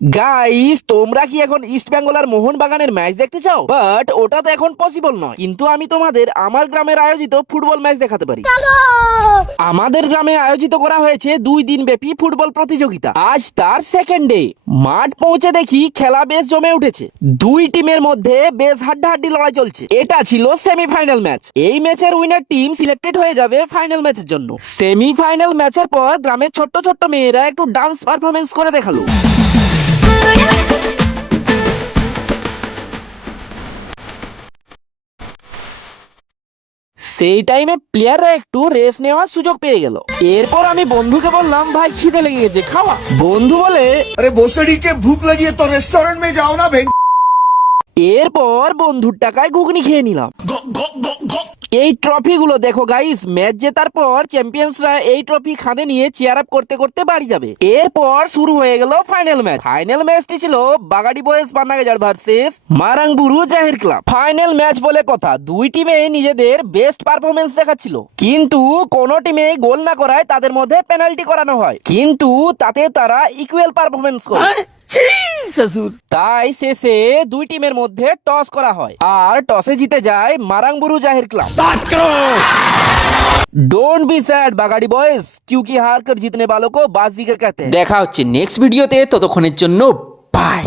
Guys, তোমরা কি এখন ইস্ট বেঙ্গল আর মোহনবাগানের ম্যাচ দেখতে চাও? বাট ওটা তো এখন পসিবল নয়, কিন্তু আমি তোমাদের আমার গ্রামের আয়োজিত ফুটবল ম্যাচ দেখাতে পারি। আমাদের গ্রামে আয়োজিত করা হয়েছে 2 দিন ব্যাপী ফুটবল প্রতিযোগিতা। আজ তার সেকেন্ড ডে। মাঠ পৌঁছে দেখি খেলা বেশ জমে উঠেছে। দুই টিমের মধ্যে বেশ হাড্ডাহাড্ডি লড়াই চলছে। এটা ছিল সেমিফাইনাল ম্যাচ। এই ম্যাচের উইনার টিম সিলেক্টেড হয়ে যাবে ফাইনাল ম্যাচের জন্য। সেমিফাইনাল ম্যাচের পর গ্রামের ছোট্ট ছোট্ট মেয়েরা একটু ডান্স পারফরমেন্স করে দেখালো। সেই টাইমে প্লেয়াররা একটু রেস্ট নেওয়ার সুযোগ পেয়ে গেল। এরপর আমি বন্ধুকে বললাম, ভাই খিদে লেগে গেছে, খাওয়া। বন্ধু বলে, अरे भोसड़ी के भूख लगी है तो रेस्टोरेंट में जाओ ना भें। এরপর বন্ধুর টাকায় ঘুগনি খেয়ে নিলাম। এই ট্রফি গুলো দেখো গাইস, ম্যাচ জেতার পর চ্যাম্পিয়ন্সরা এই ট্রফি খাদে নিয়ে চেয়ার আপ করতে করতে বাড়ি যাবে। এরপর শুরু হয়ে গেল ফাইনাল ম্যাচ। ফাইনাল ম্যাচটি ছিল বাগাড়ি boys পান্নাগেজার versus Marangburu Jahir club. Final match বলে কথা, দুই টিমে নিজেদের বেস্ট পারফরমেন্স দেখাচ্ছিল, কিন্তু কোন টিমে গোল না করায় তাদের মধ্যে পেনাল্টি করানো হয়, কিন্তু তাতে তারা ইকুয়াল পারফরমেন্স করে। তাই শেষে দুই টিমের মধ্যে টস করা হয়, আর টসে জিতে যায় Marangburu Jahir club. Don't be sad Bagadi boys, क्योंकि हार कर जीतने वालों को बाजीगर कहते हैं। দেখা হচ্ছে নেক্সট ভিডিওতে, ততক্ষণের জন্য বাই।